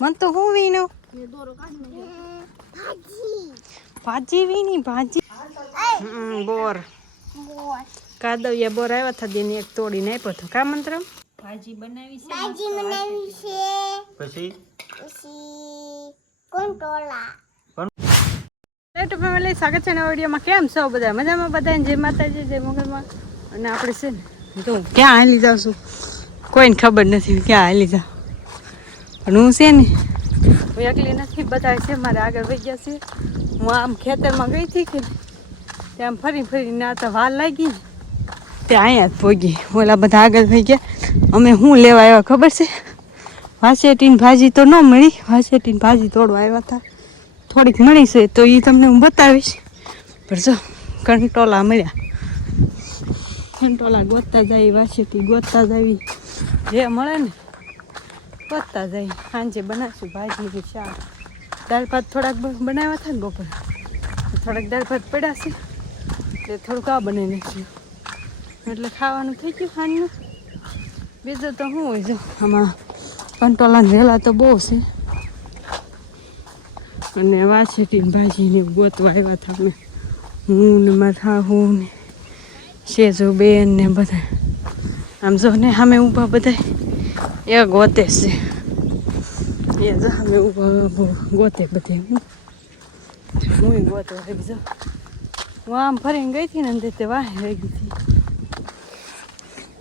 मन तो हूँ वीणु भाजी वीणी भाजी बोर कादविया बोर आया था दिन एक तोड़ी नहीं पतो का मंत्र भाजी बनावी से પછી ફેમિલી સ્વાગત છે નવા વિડીયોમાં. કેમ છો બધા? મજામાં બધા? જય માતાજી, જય મોગલમાં. અને આપણે છે ને તો ક્યાં હાલી જાઉં છું કોઈને ખબર નથી ક્યાં હાલી જાઉં, પણ હું છે ને હું એકલી નથી, બધા છે મારે આગળ વહી ગયા છે. હું આમ ખેતરમાં ગઈ હતી કે ત્યાં ફરી ફરીને આ તો વાર લાગી ત્યાં અહીંયા જ પહોંચી. ઓલા બધા આગળ વહી ગયા. અમે શું લેવા આવ્યા ખબર છે? વાસેટીની ભાજી તો ન મળી, વાસેટીની ભાજી તોડવા આવ્યા હતા. થોડીક મળી છે તો એ તમને હું બતાવીશ. પણ જો કંટોલા મળ્યા, કંટોલા ગોતતા જાય, વાસેટી ગોતતા જાવી, જે મળે ને ગોતતા જાય. સાંજે બનાવશું ભાજી શાક. દાળ ભાત થોડાક બનાવ્યા હતા ને બપોરે, થોડાક દાળ ભાત પડ્યા છે તે થોડુંક આ બનાવી નાખ્યું એટલે ખાવાનું થઈ ગયું સાંજનું. બીજું તો શું હોય? જો આમાં કંટોલા વેલા તો બહુ છે અને વાસેટીની ભાજીને ગોતવા આવ્યા હતા અમે, હું ને મારા હું ને શેજો બેન ને બધા. આમ જો ને સામે ઊભા બધા એ ગોતે છે, એ જો સામે ઊભા ગોતે બધે. હું ગોતવા આવી જો હું આમ ફરીને ગઈ હતી ને તે વાહે રહી ગઈ હતી.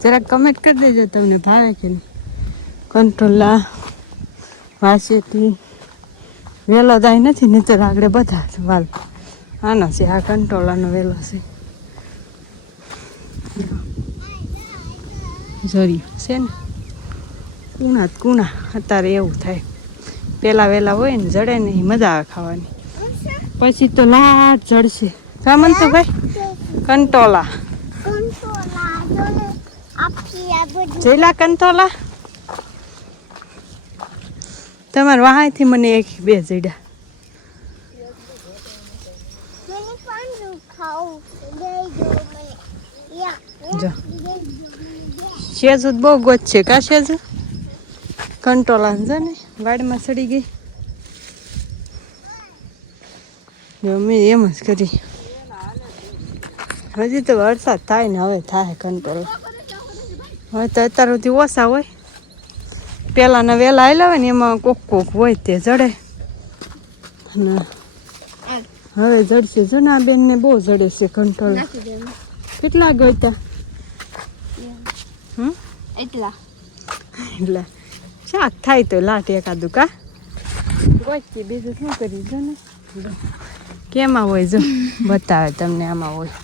જરાક કમેન્ટ કરી દેજો તમને ભાવે કે નહીં. કંટોલા વાસેટી વેલો દાય નથી ને તો આગળ બધા વાલ આનો છે. આ કંટોલાનો વેલો છે, જરી છે ને કૂણા કૂણા. અત્યારે એવું થાય, પેલા વેલા હોય ને જડે ને મજા આવે ખાવાની, પછી તો લાટ જડશે. કા મનતું ભાઈ કંટોલા જેલા કંટોલા તમારે વાહાથી મને એક બે જડ્યા. જો શેજુ બહુ ગોત છે કા શેજુ કંટોલા છે ને વાડીમાં સડી ગઈ. જો મેં એમ જ કરી. હજી તો વરસાદ થાય ને હવે થાય કંટોલા. હવે તો અત્યાર સુધી ઓછા હોય, પેલાના વેલા આવેલા હોય ને એમાં કોક કોક હોય તે જડે અને હવે જડશે. જૂના બેન ને બહુ જડે છે કંટોલા. કેટલા ગોત્યા? એટલા શાક થાય તો લાટ એકાદું કા ગોચી. બીજું શું કરી જો ને કેમાં હોય જો બતાવે તમને. આમાં હોય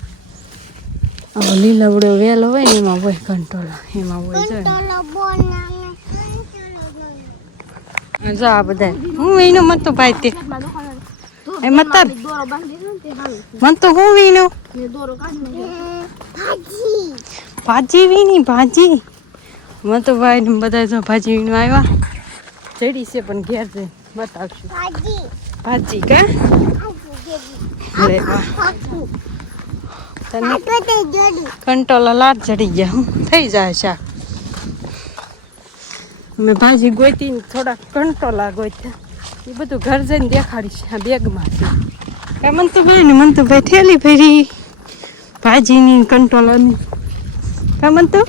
લીલવડો વેલો હોય ને એમાં હોય કંટોલા, એમાં હોય જો આ બધા. હું એનું મતું ભાઈ તે એ મત મન તો હું વીણું ભાજી વીણી ભાજી. મન તો ભાઈ ને બધા જો ભાજી વીણું આવ્યા. જડી છે પણ ઘેર જઈને બતાવશું ભાજી કા. કંટોલા લાટ જડી ગયા, હું થઈ જાય શાક. મેં ભાજી ગોતી ને થોડાક કંટોલા ગોત્યા, એ બધું ઘર જઈને દેખાડીશ આ બેગમાં. કે મન તો ભાઈ ને મન તો ભાઈ ઠેલી ફેરી ભાજીની કંટોલાની. કા મન તો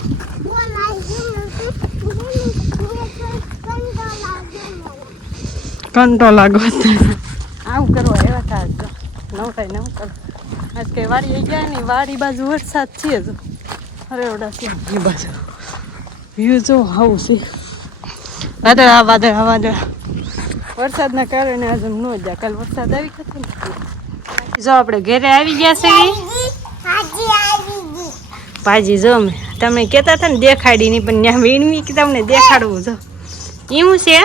કંટોલા ગોતા આવું કરવા એવા થાય નવ થાય નવ કરો. આજ કઈ વાડી ગયા ને વાડી બાજુ વરસાદ છે જો હરેવડા છે એ બાજુ વ્યૂ જો આવું છે. વાદળા વાદળા વાદળા વરસાદના કારણે આજે ન જાય. કાલ વરસાદ આવી ગયો ને જો આપણે ઘરે આવી ગયા છે ભાજી. જો અમે તમે કહેતા હતા ને દેખાડી નહીં પણ ત્યાં વીણવી કે તમને દેખાડવું. જો એવું છે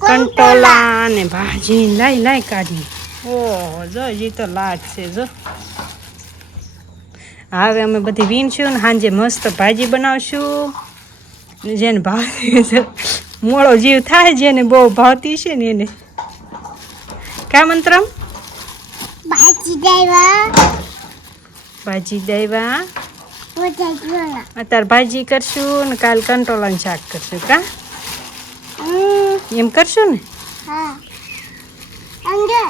કંટોલા ને ભાજી લાઈ લાઈ કાઢી. ઓહો જો હજી તો લાટ છે. જો હવે અમે બધી વીણશું ને સાંજે મસ્ત ભાજી બનાવશું. જેને ભાવતી છે મોળો જીવ થાય, જેને બહુ ભાવતી છે ને એને. કા મંત્રમ ભાજી દેવા અત્યારે ભાજી કરશું ને કાલ કંટોલાનું શાક કરશું કા. એમ કરશો ને હા અંગે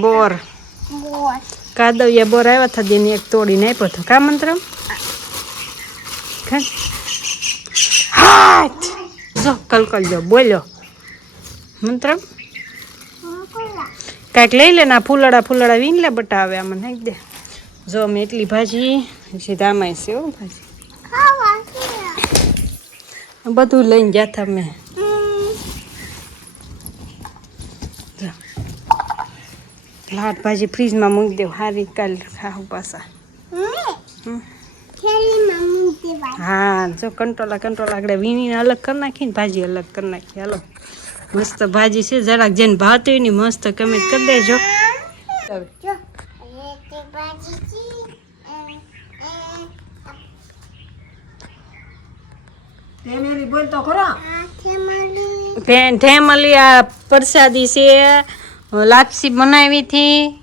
બોર બોલ કાદવિયા બોર આવ્યા હતા જેને એક તોડીને આપ્યો હતો કા મંત્રમ હાથ જો કલકલ જો બોલ્યો મંત્રમ કાંઈક લઈ લે ને આ ફૂલડા વીન લે બટાવે આમાં નાખી દે જો અમે એટલી ભાજી સીધામાં છે હો ભાજી બધું લઈને ગયા હતા મેં લાટ ભાજી ફ્રીજમાં મૂકી દેવું હારી કાલ ખાવું પાછા હા જો કંટ્રોલા આગળ વીણીને અલગ કરી નાખીને ભાજી અલગ કરી નાખી હાલો મસ્ત ભાજી છે જરાક જેને ભાવતી હોય ને મસ્ત કમેન્ટ કરી દેજો ઠેમલી આ પ્રસાદી છે લાપસી બનાવી હતી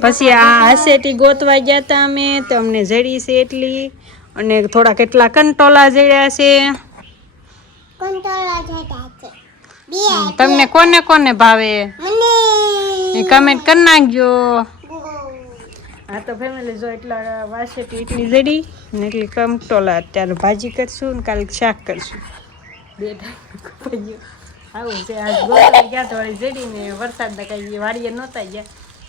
પછી આ હસેટી ગોતવા ગયા હતા અમે તો અમને જડી છે એટલી અને થોડા કેટલા કંટોલા જડ્યા છે તમને કોને કોને ભાવે એ કમેન્ટ કરી નાખજો હા તો ફેમિલી જો એટલા વાસેટી એટલી જડી ને એટલી કંટોલા અત્યારે ભાજી કરશું ને કાલે શાક કરશું 2 ટાઈમ આવું છે આજ ગોતવા ગયા તો વળી જડીને વરસાદના કાંઈ વાડીએ નહોતા ગયા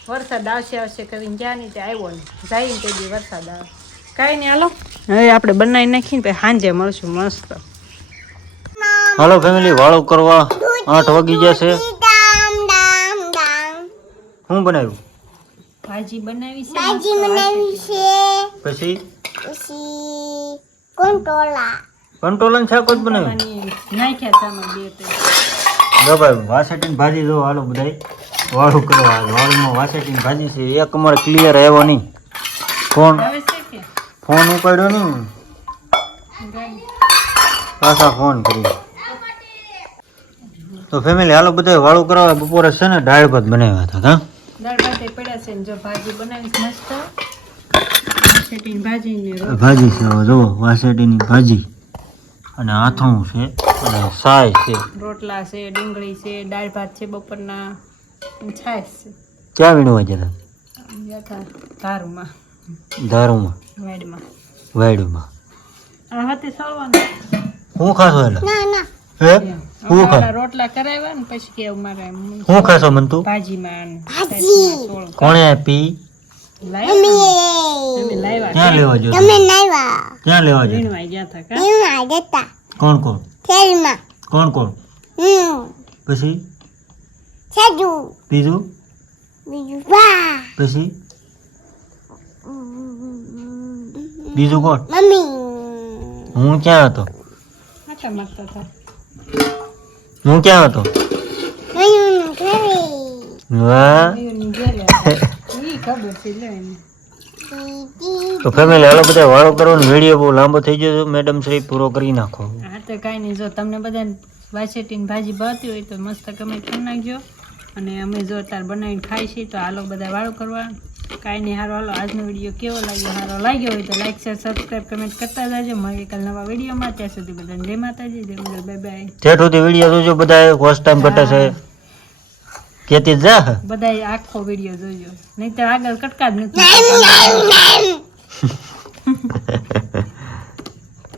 વરસાદ આવશે કરીને ગયા નહીં તે આવ્યો ને જાય ને તે દી વરસાદ આવે કાંઈ નહીં હાલો હવે આપણે બનાવી નાખીને પછી સાંજે મળશું મસ્ત હાલો ફેમિલી વાળો કરવા 8 વાગી જશે શું બનાવ્યું ભાજી બનાવી છે પછી કંટોલા શાક જ બનાવ્યું નાખ્યા ચાલો 2 ભાઈ વાસેટીની ભાજી જો હાલો બધાય વાળું કરવા વાળુમાં વાસેટીની ભાજી છે એક અમારે ક્લિયર આવ્યો નહીં ફોન ઉપાડ્યો નહીં પાછા ફોન કરી તો ફેમિલી હાલો બધા વાળું કરવા બપોરે છે ને દાળ ભાત બનાવ્યા હતા હા દાળ ભાત પડ્યા છે ને જો ભાજી બનાવીશ મસ્ત વાસેટીની ભાજી ને ભાજી છે જો વાસેટીની ભાજી અને આથું છે અને સાય છે રોટલા છે ડુંગળી છે દાળ ભાત છે બપોરના છાશ છે ક્યાં વીણવા જતા ધારુમાં દારૂમાં વાયડમાં આ હાથે સળવાનું હું ખાશો એટલે હે હું ખા રોટલા કરાવ્યા ને પછી કે મારે હું ખાશો મન તું ભાજીમાં કોણે આપી ક્યાં લેવા જો ક્યાં લેવા જો વીણવાઈ ગયા હતા કોણ કોણ પછી બીજું પછી બીજું કોણ હું ક્યાં હતો આટા મારતા હતા હું ક્યાં હતો વાહ ઈ ખબર છે લે એને તો ફેમિલી હાલો બધા વાળો કરવાનો વિડીયો બહુ લાંબો થઈ ગયો મેડમ શ્રી પૂરો કરી નાખો હા તો કાંઈ નહીં જો તમને બધાને વાસેટીની ભાજી ભાવતી હોય તો મસ્ત કમેન્ટ કરી નાખજો અને અમે જો અત્યારે બનાવીને ખાઈ છીએ તો હાલો બધા વાળો કરવા કાંઈ નહીં હારો હાલો આજનો વિડીયો કેવો લાગ્યો સારો લાગ્યો હોય તો લાઈક શેર સબસ્ક્રાઈબ કમેન્ટ કરતા જાજો મળીએ કાલ નવા વિડીયોમાં ત્યાં સુધી બધાને જય માતાજી જય મંગળ બાય બાય ઠેઠ સુધી વિડીયો જોજો બધા ફર્સ્ટ ટાઈમ ઘટે છે કેતી જા બધા આખો વિડીયો જોજો નહીં તો આગળ કટકા જ નથી